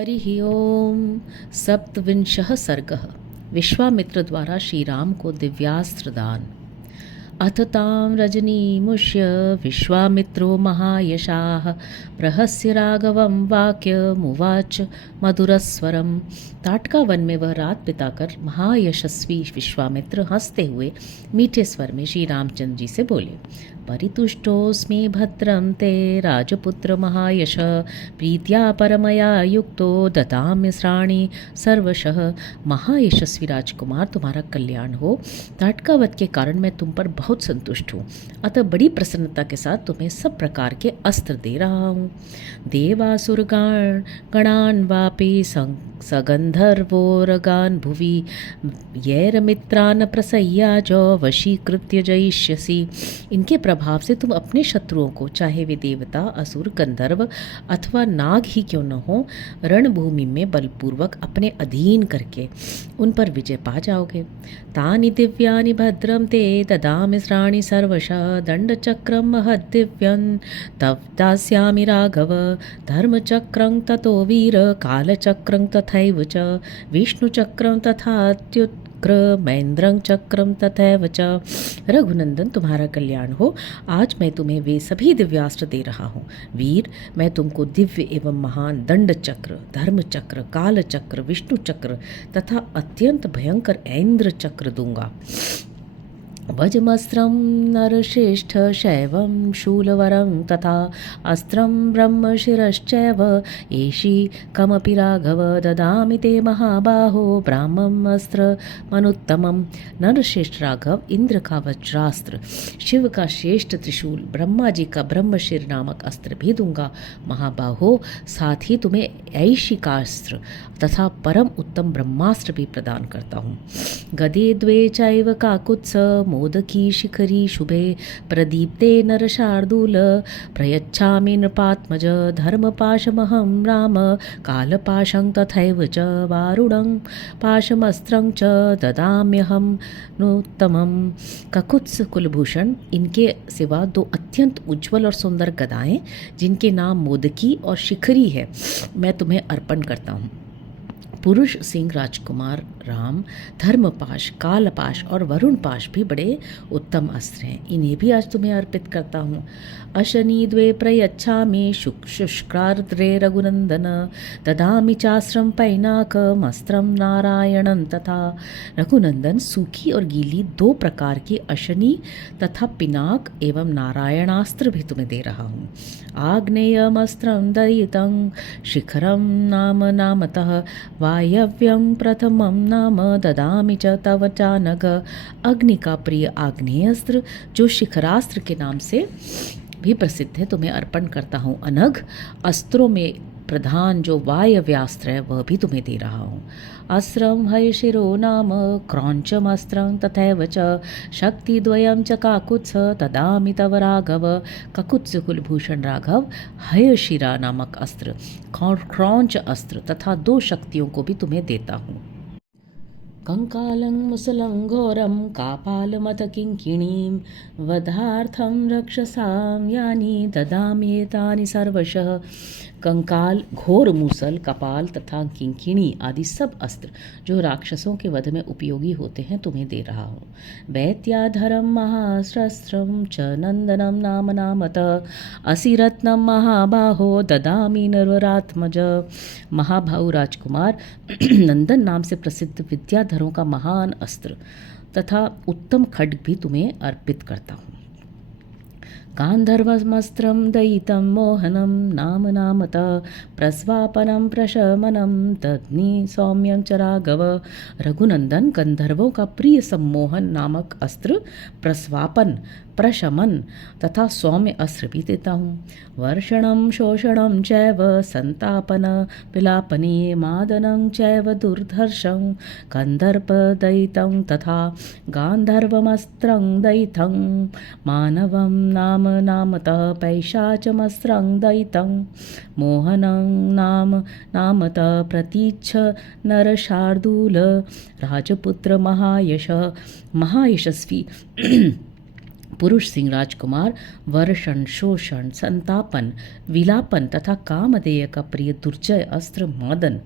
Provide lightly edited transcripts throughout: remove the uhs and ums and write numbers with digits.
हरिः ओम। सप्तविंशः सर्गः। विश्वामित्र द्वारा श्री राम को दिव्यास्त्र दान। अथ तां रजनीमुष्य विश्वामित्रो महायशाः प्रहस्य राघवं वाक्यमुवाच मधुरस्वरम। ताटका वन में वह रात बिताकर महायशस्वी विश्वामित्र हंसते हुए मीठे स्वर में श्री रामचंद्र जी से बोले, परितुष्टोऽस्मि भद्रं ते राजपुत्र महायश प्रीत्या परमया युक्तो ददाम्यस्राणि सर्वशः। महायशस्वी राजकुमार, तुम्हारा कल्याण हो। ताटकावत के कारण मैं तुम पर बहुत संतुष्ट हूँ, अतः बड़ी प्रसन्नता के साथ तुम्हें सब प्रकार के अस्त्र दे रहा हूँ। देवासुरगण गणान् वापि सगंधर्वोरगान् भुवि यैरमित्रान् प्रसह्याजो वशीकृत्य जयिष्यसि। इनके प्रभाव से तुम अपने शत्रुओं को, चाहे वे देवता, असुर, गंधर्व अथवा नाग ही क्यों न हो, रणभूमि में बलपूर्वक अपने अधीन करके उन पर विजय पा जाओगे। तानि दिव्यानि भद्रं ते ददाम्यस्त्राणि सर्वशः दंडचक्रं महद्दिव्यं तव दास्यामि राघव। धर्मचक्रं ततो वीर कालचक्रं तथैव च विष्णुचक्रं तथात्युत्क्रमेन्द्रं चक्रं तथैव च। रघुनंदन, तुम्हारा कल्याण हो। आज मैं तुम्हें वे सभी दिव्यास्त्र दे रहा हूँ। वीर, मैं तुमको दिव्य एवं महान दंड चक्र, धर्म चक्र, काल चक्र, विष्णु चक्र तथा अत्यंत भयंकर ऐन्द्र चक्र दूंगा। वज्रमस्त्रं नरश्रेष्ठ शैवं शूलवरं तथा अस्त्रं ब्रह्मशिरश्चैव एषि कमपि राघव ददामि ते महाबाहो ब्राह्ममस्त्रमनुत्तमं। नरश्रेष्ठ राघव, इंद्र का वज्रास्त्र, शिव का श्रेष्ठ त्रिशूल, ब्रह्मा जी का ब्रह्मशिर नामक अस्त्र भी दूंगा। महाबाहो, साथ ही तुम्हें ऐशिकास्त्र तथा परम उत्तम ब्रह्मास्त्र भी प्रदान करता हूँ। गदे द्वे चैव काकुत्स मोदकी शिखरी शुभे प्रदीप्ते नरशार्दूल प्रयच्छामि नृपात्मज। धर्मपाशमहं राम कालपाशं तथैव च वारुणं पाशमस्त्रं च ददाम्यहं नूत्तमं। ककुत्स कुलभूषण, इनके सिवा दो अत्यंत उज्ज्वल और सुंदर गदाएं जिनके नाम मोदकी और शिखरी है, मैं तुम्हें अर्पण करता हूँ। पुरुष सिंह राजकुमार राम धर्मपाश, कालपाश और वरुण पाश भी बड़े उत्तम अस्त्र हैं, इन्हें भी आज तुम्हें अर्पित करता हूँ। अशनि द्वे प्रयच्छामि शुष्कार्द्रे रघुनंदन ददामि चास्त्रं पैनाकमस्त्रं नारायणं तथा। रघुनंदन, सूखी और गीली दो प्रकार की अशनि तथा पिनाक एवं नारायणास्त्र भी तुम्हें दे रहा हूँ। आग्नेयमस्त्रं दयितं शिखरं नाम नामतः वायव्यं प्रथमं नाम ददामि च तव चानघ। अग्नि का प्रिय आग्नेयास्त्र, जो शिखरास्त्र के नाम से भी प्रसिद्ध है, तुम्हें अर्पण करता हूँ। अनघ, अस्त्रों में प्रधान जो वायव्यास्त्र है वह भी तुम्हें दे रहा हूँ। अस्त्रं हयशिरो नाम क्रौञ्चमस्त्रं तथैव च शक्तिद्वयं च काकुत्स ददामि तव राघव। ककुत्स कुलभूषण राघव, हयशिरा नामक अस्त्र, क्रौंच अस्त्र तथा दो शक्तियों को भी तुम्हें देता हूँ। कंकालं मुसलं घोरं कापालमथ किङ्किणीं वधार्थं रक्षसां यानि ददामि एतानि सर्वशः। कंकाल, घोर मूसल, कपाल तथा किंकिणी आदि सब अस्त्र जो राक्षसों के वध में उपयोगी होते हैं तुम्हें दे रहा हूँ। दैत्याधरं महाशस्त्रं च नंदनं नाम नामतः असिरत्नं महाबाहो ददामि नरवरात्मज। महाबाहु राजकुमार, नंदन नाम से प्रसिद्ध विद्याधरों का महान अस्त्र तथा उत्तम खड्ग भी तुम्हें अर्पित करता हूँ। गांधर्वमस्त्रं दयितं मोहनं नाम नामतः प्रस्वापनं प्रशमनं तद्नि सौम्यं च राघव। रघुनंदन, गंधर्वों का प्रिय सम्मोहन नामक अस्त्र, प्रस्वापन, प्रशमन तथा सौम्य अस्त्र भी देता हूँ। वर्षणं शोषणं चैव संतापन विलापने मादनं चैव दुर्धर्षं गन्धर्पदयितं तथा गान्धर्वमस्त्रं दयितं मानवं नाम नामतः पैशाचमस्त्रं दयितं मोहनं नाम नामतः प्रतीच्छ नरशार्दूल। राजपुत्र महायशस्वी पुरुष सिंह राजकुमार वर्षण, शोषण, संतापन, विलापन तथा कामदेय का प्रिय दुर्जय अस्त्र मदन,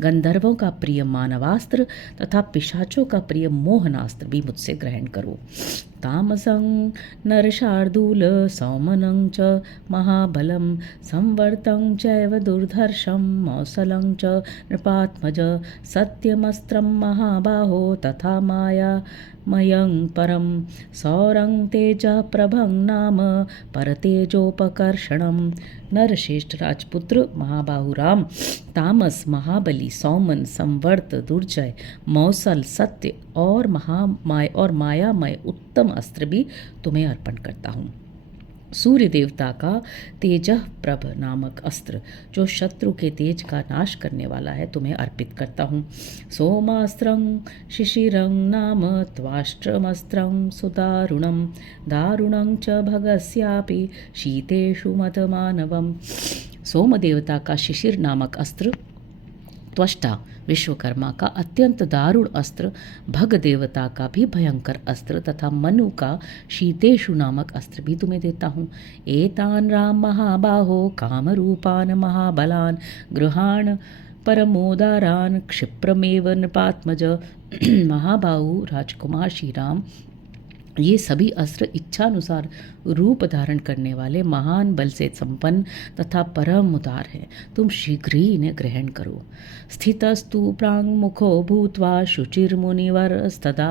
गंधर्वों का प्रिय मानवास्त्र तथा पिशाचों का प्रिय मोहनास्त्र भी मुझसे ग्रहण करो। तामसं नरशार्दूल सौमनं च महाबलं संवर्तं चैव दुर्धर्षं मौसलं च नृपात्मज सत्यमस्त्रं महाबाहो तथा माया मयं परं सौरं तेजः प्रभं नाम परतेजोपकर्षणं। नरश्रेष्ठ राजपुत्र महाबाहु राम, तामस, महाबली, सौमन, संवर्त, दुर्जय, मौसल, सत्य और मायामय उत्तम अस्त्र भी तुम्हें अर्पण करता हूँ। सूर्य देवता का तेजः प्रभ नामक अस्त्र जो शत्रु के तेज का नाश करने वाला है तुम्हें अर्पित करता हूँ। सोमास्त्रं शिशिरं नाम त्वाष्ट्रमस्त्रं सुदारुणं दारुणं च भगस्यापि शीतेषु मतमानवम्। सोम देवता का शिशिर नामक अस्त्र, त्वष्टा विश्वकर्मा का अत्यंत दारुण अस्त्र, भग देवता का भी भयंकर अस्त्र तथा मनु का शीतेषु नामक अस्त्र भी तुम्हें देता हूँ। एतान राम महाबाहो कामरूपान महाबलान गृहाण परमोदारान क्षिप्रमेव नृपात्मज। महाबाहु राजकुमार श्री राम, ये सभी अस्त्र इच्छानुसार रूप धारण करने वाले महान बल से संपन्न तथा परम उदार हैं। तुम शीघ्र ही इन्हें ग्रहण करो। स्थितस्तु प्राङ्मुखो भूत्वा शुचिर्मुनिवरस्तदा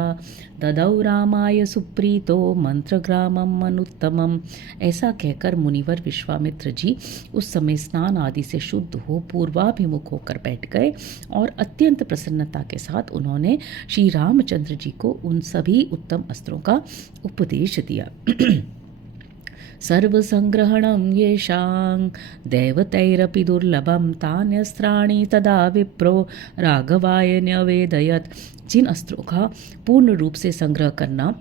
ददौ रामाय सुप्रीतो मंत्रग्रामम अनुत्तमम। ऐसा कहकर मुनिवर विश्वामित्र जी उस समय स्नान आदि से शुद्ध हो पूर्वाभिमुख होकर बैठ गए और अत्यंत प्रसन्नता के साथ उन्होंने श्री रामचंद्र जी को उन सभी उत्तम अस्त्रों का उपदेश दिया। सर्वसंग्रहणं येषां दैवतैरपि दुर्लभं तान्यस्त्राणि तदा विप्रो राघवाय न्यवेदयत्। जिन अस्त्रों का पूर्ण रूप से संग्रह करना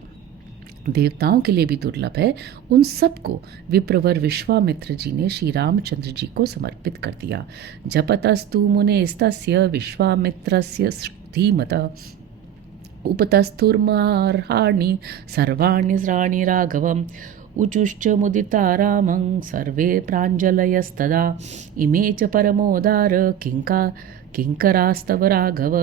देवताओं के लिए भी दुर्लभ है, उन सबको विप्रवर विश्वामित्र जी ने श्री रामचंद्र जी को समर्पित कर दिया। जपतस्तु मुनेस्तस्य विश्वामित्रस्य धीमतः उपतस्थुर्मार्हाणि सर्वाण्यस्त्राणि राघवम् उचुश्च मुदिता रामं सर्वे प्राञ्जलयस्तदा। इमे च परमोदार किङ्करास्तव राघव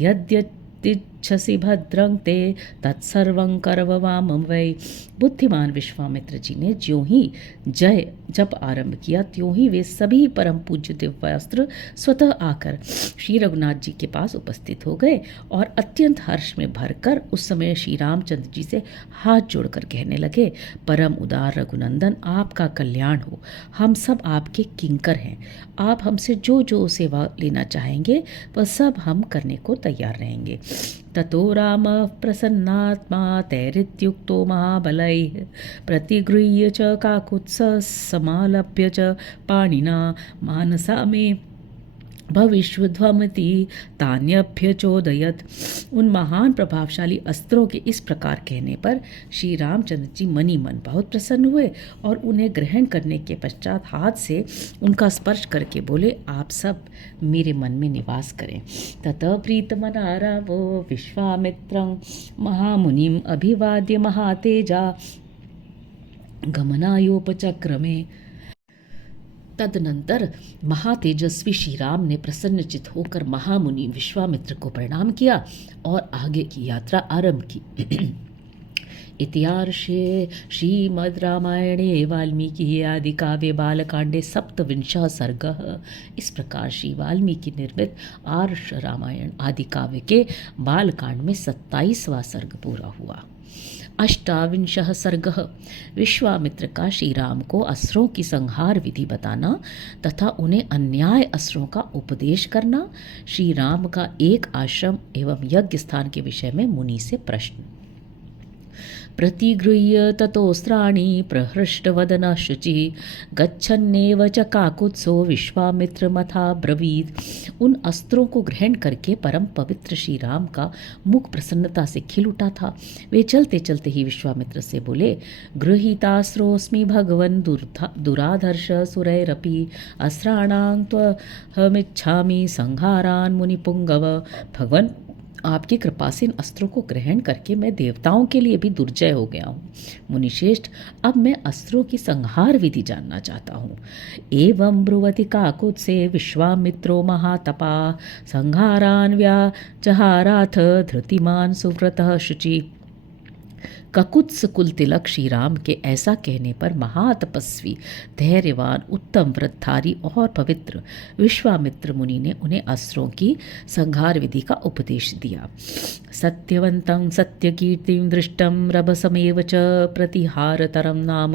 यद्यतिच्छसि भद्रं ते तत्सर्वं करवाम वै। बुद्धिमान विश्वामित्र जी ने ज्यों ही जय जप आरंभ किया त्यों ही वे सभी परम पूज्य दिव्यास्त्र स्वतः आकर श्री रघुनाथ जी के पास उपस्थित हो गए और अत्यंत हर्ष में भरकर उस समय श्री रामचंद्र जी से हाथ जोड़कर कहने लगे, परम उदार रघुनंदन, आपका कल्याण हो। हम सब आपके किंकर हैं। आप हमसे जो जो सेवा लेना चाहेंगे वह सब हम करने को तैयार रहेंगे। ततो रामः प्रसन्नात्मा तैरित्युक्तो महाबलैः प्रतिगृह्य च काकुत्स्थः समालभ्य च पाणिना मानसा मे भविष्यध्वमिति तान्यभ्यचोदयत्। उन महान प्रभावशाली अस्त्रों के इस प्रकार कहने पर श्री रामचंद्र जी मनी मन बहुत प्रसन्न हुए और उन्हें ग्रहण करने के पश्चात हाथ से उनका स्पर्श करके बोले, आप सब मेरे मन में निवास करें। ततः प्रीतमना रामो विश्वामित्रं महामुनिम अभिवाद्य महातेजा गमनायोपचक्रमे। तदनंतर महातेजस्वी श्री राम ने प्रसन्नचित होकर महामुनि विश्वामित्र को प्रणाम किया और आगे की यात्रा आरंभ की। इतिहासे श्रीमद् रामायणे वाल्मीकि आदि काव्य बालकांडे सप्तविंशः सर्गः। इस प्रकार श्री वाल्मीकि निर्मित आर्ष रामायण आदि काव्य के बालकांड में 27वां सर्ग पूरा हुआ। अष्टाविंशः सर्गः। विश्वामित्र का श्री राम को असुरों की संहार विधि बताना तथा उन्हें अन्याय असुरों का उपदेश करना। श्री राम का एक आश्रम एवं यज्ञ स्थान के विषय में मुनि से प्रश्न। प्रतिगृह्य ततोस्त्राणि प्रहृष्टवदनः शुचिः गच्छन्नेव च काकुत्सो विश्वामित्रमथा ब्रवीत्। उन अस्त्रों को ग्रहण करके परम पवित्र श्री राम का मुख प्रसन्नता से खिल उठा था। वे चलते चलते ही विश्वामित्र से बोले, गृहीतास्त्रोऽस्मि भगवन् दुराधर्ष सुरैरपि अस्त्राणां त्वहमिच्छामि संहारान् मुनिपुंगव। भगवन्, आपकी कृपा से इन अस्त्रों को ग्रहण करके मैं देवताओं के लिए भी दुर्जय हो गया हूँ। मुनिश्रेष्ठ, अब मैं अस्त्रों की संहार विधि जानना चाहता हूँ। एवं ब्रुवति काकुत्से विश्वामित्रो महातपा संहारान व्याजहाराथ धृतिमान सुव्रतः शुचि। ककुत्स कुल तिलक श्री राम के ऐसा कहने पर महातपस्वी, धैर्यवान, उत्तम व्रतधारी और पवित्र विश्वामित्र मुनि ने उन्हें अस्त्रों की संहार विधि का उपदेश दिया। सत्यवंतं सत्यकीर्तिं दृष्टं रभसमेव च प्रतिहारतरं नाम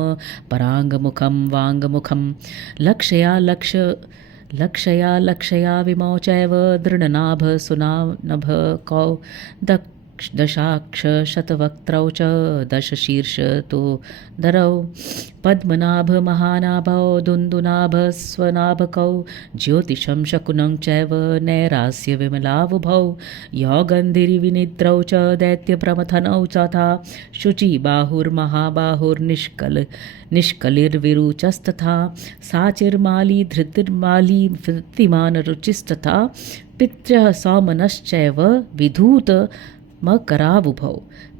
पराङ्गमुखं वाङ्गमुखं लक्षया विमौ चैव दृढनाभ सुनानभ कौ दशाक्ष शतवक्त्रौ च दशशीर्ष तो दरौ पद्मनाभ महानाभौ दुन्दुनाभ स्वनाभकौ ज्योतिषं शकुनं चैव नैरास्य विमलावुभौ यौगन्धिरिविनिद्रौ च दैत्यप्रमथनौ तथा निष्कलिर्विरुचस्तथा साचिर्माली धृतिर्माली वृत्तिमान रुचिस्तथा पितृः सौमनश्चैव विधूत मकरावुभौ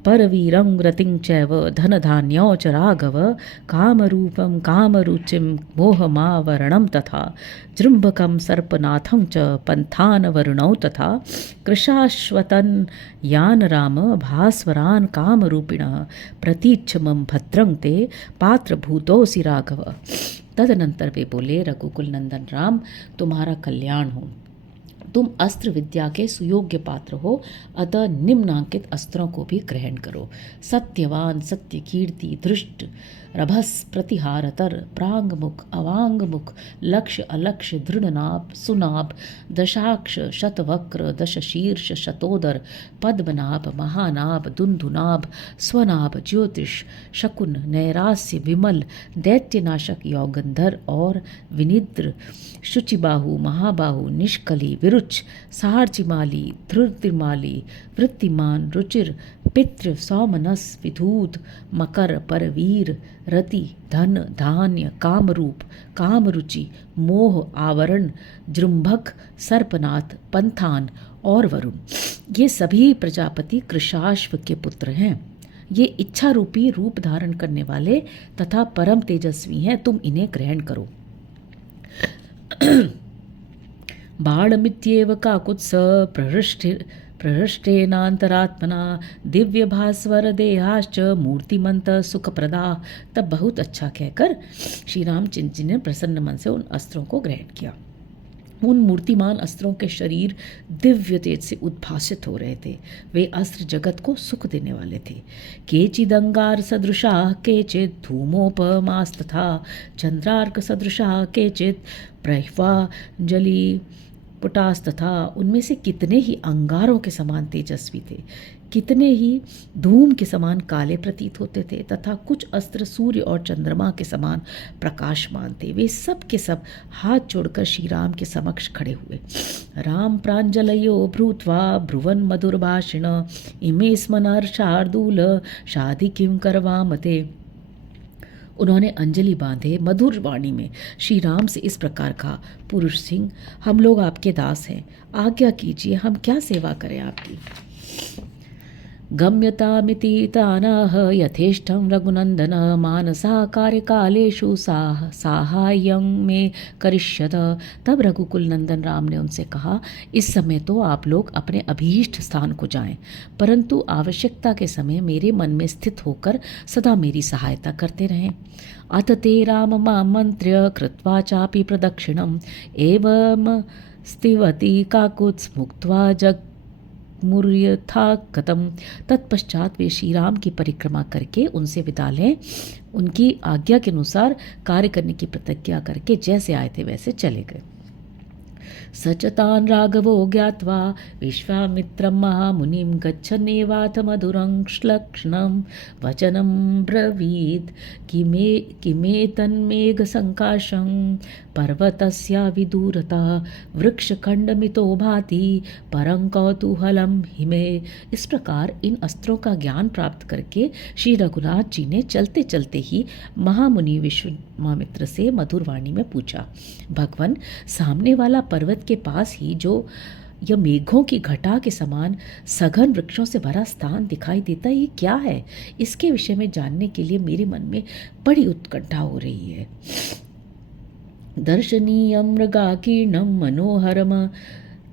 परवीरं रतिं चैव धनधान्यौ च राघव कामरूपं कामरुचिं मोहमावरणं तथा जृम्भकं सर्पनाथं च पन्थानवरुणौ तथा कृशाश्वतन् यान राम भास्वरान् कामरूपिणः प्रतीच्छमं भद्रं ते पात्रभूतोऽसि राघव। तदनंतर वे बोले, रघुकुल नंदन राम, तुम्हारा कल्याण हो। तुम अस्त्र विद्या के सुयोग्य पात्र हो, अतः निम्नांकित अस्त्रों को भी ग्रहण करो। सत्यवान, सत्य कीर्ति, धृष्ट, रभस, प्रतिहारतर, प्रांगमुख, अवांगमुख, लक्ष्य, अलक्ष्य, दृढ़नाभ, सुनाभ, दशाक्ष, शतवक्र, दशशीर्ष, शतोदर, पद्मनाभ, महानाभ, दुंदुनाभ, स्वनाभ, ज्योतिष, शकुन, नैरास्य, विमल, दैत्यनाशक, यौगंधर और विनिद्र, शुचिबाहु, महाबाहु, निष्कली, विरुच, सार्चिमाली, धृतिमाली, वृत्तिमान, रुचिर, पितृ, सौमनस, विधूत, मकर, परवीर, रति, धन, धान्य, कामरूप, कामरुचि, मोह, आवरण, जृंभक, सर्पनाथ, पंथान और वरुण, ये सभी प्रजापति कृशाश्व के पुत्र हैं। ये इच्छा रूपी रूप धारण करने वाले तथा परम तेजस्वी हैं। तुम इन्हें ग्रहण करो। बाणमित्येव काकुत्स प्रहृष्टेनांतरात्मना दिव्य भास्वर देहाश्च मूर्तिमंत सुखप्रदा। तब बहुत अच्छा कहकर श्री रामचंद्र जी ने प्रसन्न मन से उन अस्त्रों को ग्रहण किया। उन मूर्तिमान अस्त्रों के शरीर दिव्य तेज से उद्भासित हो रहे थे। वे अस्त्र जगत को सुख देने वाले थे। केचिदंगार सदृशा केचित धूमोपमास्तथा चंद्रार्क सदृशा केचित प्रह्वांजलि पुटास्तथा। उनमें से कितने ही अंगारों के समान तेजस्वी थे, कितने ही धूम के समान काले प्रतीत होते थे तथा कुछ अस्त्र सूर्य और चंद्रमा के समान प्रकाशमान थे। वे सब के सब हाथ जोड़कर श्री राम के समक्ष खड़े हुए। राम प्रांजलयो भ्रूत्वा ब्रुवन मधुरभाषिण इमे स्मनर शार्दूल शाधि किम करवामते। उन्होंने अंजलि बांधे मधुर वाणी में श्री राम से इस प्रकार कहा, पुरुष सिंह, हम लोग आपके दास हैं, आज्ञा कीजिए, हम क्या सेवा करें आपकी। गम्यतामिति तानाह यथेष्टं रघुनंदन मानसा कार्यकालेषु साहाय्यं मे करिष्यत। तब रघुकुल नंदन राम ने उनसे कहा, इस समय तो आप लोग अपने अभीष्ट स्थान को जाएं, परंतु आवश्यकता के समय मेरे मन में स्थित होकर सदा मेरी सहायता करते रहें। अथ ते राम मामंत्र्य कृत्वा चापि प्रदक्षिणम् एवं स्तिवती काकुत्स मुक्त्वा जग मुर्यथा कतम। तत्पश्चात वे श्री राम की परिक्रमा करके उनसे विदा लें, उनकी आज्ञा के अनुसार कार्य करने की प्रतिज्ञा करके जैसे आए थे वैसे चले गए। सचतान राघवो ज्ञात्वा विश्वामित्रं महामुनिं गच्छन्नेवाथ मधुरं श्लक्ष्णं वचनं ब्रवीत् किमेतन्मेघसङ्काशं पर्वतस्य विदूरतः वृक्षखण्डमितो भाति परं कौतूहलं हिमे। इस प्रकार इन अस्त्रों का ज्ञान प्राप्त करके श्री रघुनाथ जी ने चलते चलते ही महामुनि विश्वामित्र से मधुर वाणी में पूछा, भगवान, सामने वाला पर्वत के पास ही जो या मेघों की घटा के समान सघन वृक्षों से भरा स्थान दिखाई देता है, ये क्या है? इसके विषय में जानने के लिए मेरे मन में बड़ी उत्कंठा हो रही है। दर्शनीयं मृगाकीर्णं मनोहरम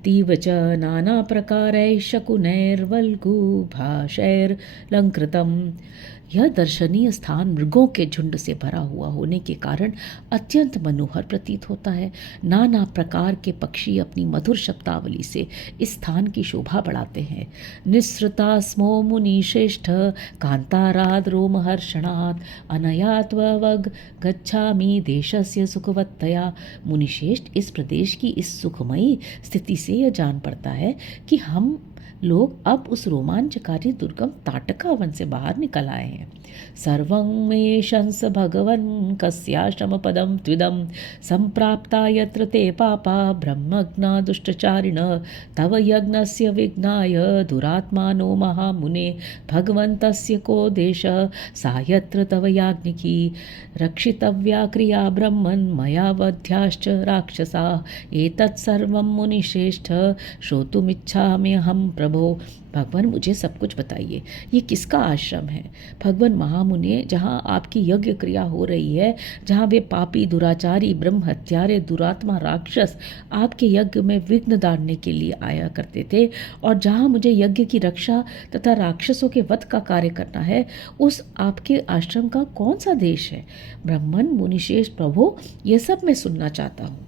तीव च नानाप्रकारैः शकुनैर्वल्गुभाषैर्लङ्कृतम्। यह दर्शनीय स्थान मृगों के झुंड से भरा हुआ होने के कारण अत्यंत मनोहर प्रतीत होता है। नाना प्रकार के पक्षी अपनी मधुर शब्दावली से इस स्थान की शोभा बढ़ाते हैं। निःसृता स्मो मुनिश्रेष्ठ कांताराद रोमहर्षणात् अनया त्ववग गच्छामि देशस्य सुखवत्तया। मुनिश्रेष्ठ, इस प्रदेश की इस सुखमयी स्थिति से यह जान पड़ता है कि हम लोग अब उस रोमांचकारी दुर्गम ताटका वन से बाहर निकल आए हैं। सर्वं मे शंस भगवन् कस्याश्रम पदम त्विदम संप्राप्ता यत्र ते पापा ब्रह्मज्ञा दुष्टचारिण तव यज्ञस्य विघ्नाय दुरात्मानो महामुने भगवन्तस्य को देश सा यत्र तव याज्ञिकी रक्षितव्या क्रिया ब्रह्मन् मया वध्याश्च राक्षसा एतत् सर्वं मुनिश्रेष्ठ श्रोतुमिच्छामि अहं प्रभो। भगवान, मुझे सब कुछ बताइए, ये किसका आश्रम है? भगवान महामुने, जहाँ आपकी यज्ञ क्रिया हो रही है, जहाँ वे पापी दुराचारी ब्रह्म हत्यारे दुरात्मा राक्षस आपके यज्ञ में विघ्न डालने के लिए आया करते थे, और जहाँ मुझे यज्ञ की रक्षा तथा राक्षसों के वध का कार्य करना है, उस आपके आश्रम का कौन सा देश है? ब्रह्मन मुनिश्रेष्ठ प्रभो, ये सब मैं सुनना चाहता हूँ।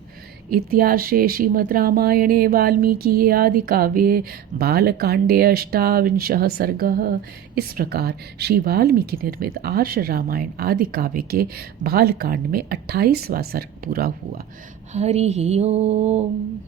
इत्यार्षे श्रीमद् रामायणे वाल्मीकि आदि काव्ये बालकांडे 28 सर्गः। इस प्रकार श्री वाल्मीकि निर्मित आर्ष रामायण आदि काव्य के बालकांड में 28वां सर्ग पूरा हुआ। हरि ओम।